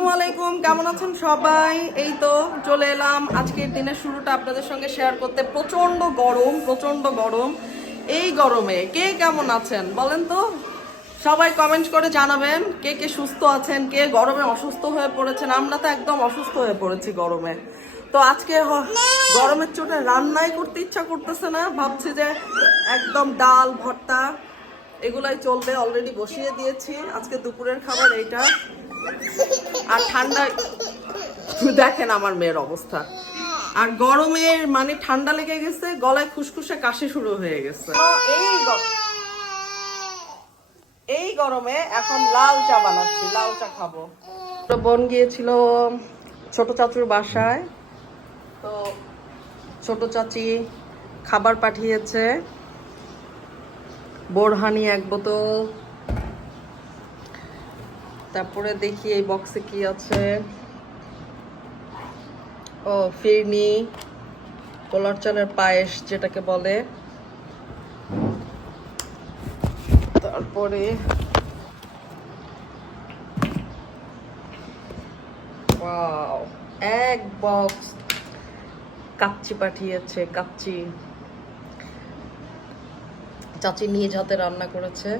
আসসালামু আলাইকুম, কেমন আছেন সবাই? এই তো চলে এলাম আজকের দিনের শুরুটা আপনাদের সঙ্গে শেয়ার করতে। প্রচণ্ড গরম প্রচণ্ড গরম। এই গরমে কে কেমন আছেন বলেন তো? সবাই কমেন্ট করে জানাবেন কে কে সুস্থ আছেন, কে গরমে অসুস্থ হয়ে পড়েছেন। আমরা তো একদম অসুস্থ হয়ে পড়েছি গরমে। তো আজকে গরমের চোটে রান্নাই করতে ইচ্ছা করতেছে না। ভাবছি যে একদম ডাল, ভর্তা এগুলাই চলবে অলরেডি বসিয়ে দিয়েছি। আজকে দুপুরের খাবার এইটা। আর ঠান্ডায় দেখেন আমার মেয়ের অবস্থা। আর গরমের মানে ঠান্ডা লেগে গেছে, গলায় খুসখুসে কাশি শুরু হয়ে গেছে। এই এই গরমে এখন লাল চা বানাচ্ছি, লাল চা খাব। তো বোন গিয়েছিল ছোট চাচুর বাসায়। তো ছোট চাচি খাবার পাঠিয়েছে। বোরহানি এক বোতল। তারপরে দেখি এই বক্সে কি আছে। ও, ফিরনি, কলার চালের পায়েস যেটাকে বলে। তারপরে এক বক্স কাচ্চি পাঠিয়েছে, কাচ্চি। চাচি নিজ হাতে রান্না করেছে।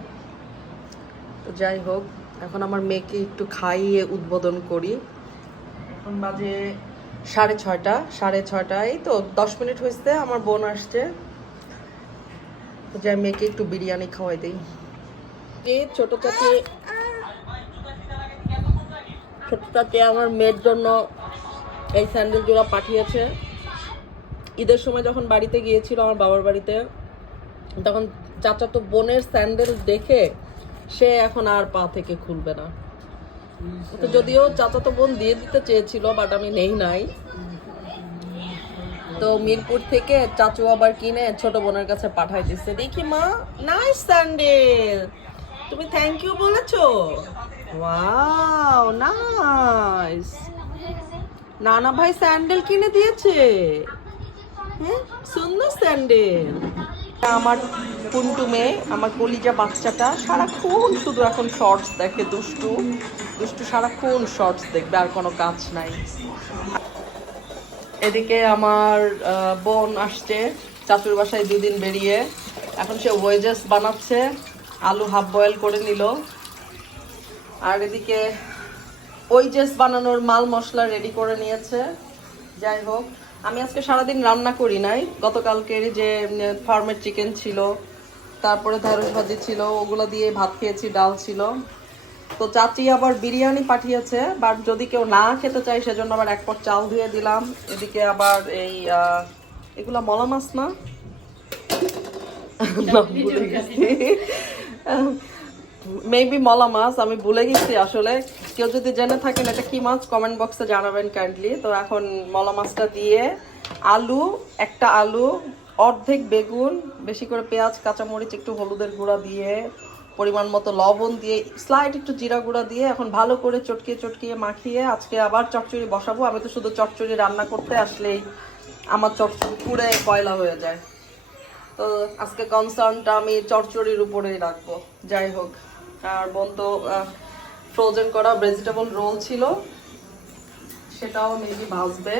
তো যাই হোক, এখন আমার মেয়েকে একটু খাইয়ে উদ্বোধন করি। এখন বাজে সাড়ে ছয়টা, সাড়ে ছয়টায় তো দশ মিনিট হয়েছে, আমার বোন আসছে। তো যাই, মেয়েকে একটু বিরিয়ানি খাওয়াই দিই। ছোট চাচি ছোট চাচি আমার মেয়ের জন্য এই স্যান্ডেল জোড়া পাঠিয়েছে। ঈদের সময় যখন বাড়িতে গিয়েছিল আমার বাবার বাড়িতে, তখন চাচাতো বোনের স্যান্ডেল দেখে সে এখন আর পা থেকে খুলবে না। তো যদিও চাচাতো বোন দিয়ে দিতে চেয়েছিল বাট আমি নেই নাই। তো মিরপুর থেকে চাচু আবার কিনে ছোট বোনের কাছে পাঠাই দিচ্ছে দেখি মা নাইস স্যান্ডেল। তুমি থ্যাংক ইউ বলেছ? ওয়াও নাইস নানা ভাই স্যান্ডেল কিনে দিয়েছে। হ্যাঁ সুন্দর স্যান্ডেল। আমার কুন্টু মেয়ে, আমার কলিজা বাচ্চাটা সারাক্ষণ শুধু এখন শর্টস দেখে, দুষ্টু। দুষ্টু সারাক্ষণ শর্টস দেখবে, আর কোনো কাজ নাই। এদিকে আমার বোন আসছে, চাচুর বাসায় দুদিন বেরিয়ে। এখন সে ওয়েজেস বানাচ্ছে, আলু হাফ বয়েল করে নিল। আর এদিকে ওয়েজেস বানানোর মাল মশলা রেডি করে নিয়েছে। যাই হোক আমি আজকে সারাদিন রান্না করি নাই। গতকালকের যে ফার্মের চিকেন ছিল তারপরে ঢেঁড়স ভাজি ছিল ওগুলো দিয়ে ভাত খেয়েছি ডাল ছিল। তো চাচি আবার বিরিয়ানি পাঠিয়েছে বাট যদি কেউ না খেতে চায় সেজন্য আবার এক পট চাল ধুয়ে দিলাম। এদিকে আবার এই এগুলা মলা মাছ না? না, ভুলে গেছি মেবি মলা মাছ, আমি ভুলে গেছি আসলে। কেউ যদি জেনে থাকেন এটা কি মাছ কমেন্ট বক্সে জানাবেন কাইন্ডলি তো এখন মলা মাছটা দিয়ে আলু, একটা আলু, অর্ধেক বেগুন, বেশি করে পেঁয়াজ, কাঁচামরিচ, একটু হলুদের গুঁড়া দিয়ে, পরিমাণ মতো লবণ দিয়ে স্লাইড একটু জিরা গুঁড়া দিয়ে এখন ভালো করে চটকিয়ে চটকিয়ে মাখিয়ে আজকে আবার চচ্চড়ি বসাবো। আমি তো শুধু চচ্চড়ি রান্না করতে আসলেই আমার চচ্চড়ি পুরে কয়লা হয়ে যায়। তো আজকে কনসার্নটা আমি উপরেই রাখব। যাই হোক আর বোন তো ফ্রোজেন করা ভেজিটেবল রোল ছিল সেটাও মেবি ভাজবে।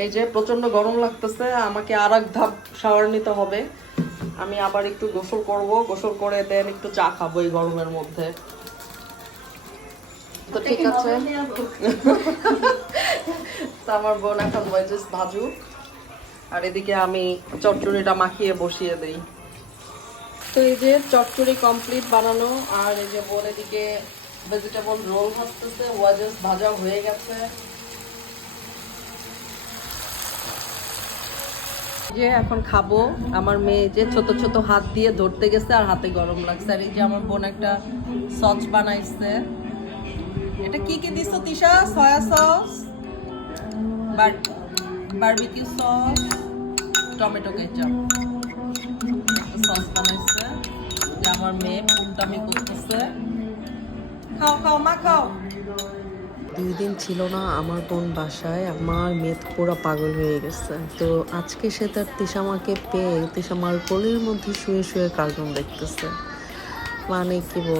এই যে প্রচণ্ড গরম লাগতেছে আমাকে আর এক ধাপ শাওয়ার নিতে হবে। আমি আবার একটু গোসল করব গোসল করে দেন একটু চা খাব এই গরমের মধ্যে। তো ঠিক আছে। তো আমার বোন এখন ওয়েজেস ভাজুক। আর এদিকে আমি চচ্চড়িটা মাখিয়ে বসিয়ে দেই। তো এই যে চচ্চড়ি কমপ্লিট বানানো, আর এই যে বোন এদিকে ভেজিটেবল রোল ভাজতেছে, ওয়াজেস ভাজা হয়ে গেছে। যে এখন খাব, আমার মেয়ে যে ছোট ছোট হাত দিয়ে ধরতে গেছে আর হাতে গরম লাগছে। আর এই যে আমার বোন একটা সস বানাইছে। এটা কি কি দিছো, Tisha? Soya sauce barbecue sauce tomato ketchup sauce বানাইছে। আমার মেয়ে পুমটামি করতেছে। খাও খাও, মা, খাও। দুই দিন ছিল না আমার বোন বাসায়। আমার মেয়ে পুরো পাগল হয়ে গেছে। তো আজকে সে তার তিশামাকে পেয়ে তিশামার কোলের মধ্যে শুয়ে শুয়ে কার্টুন দেখতেছে। মানে কি বল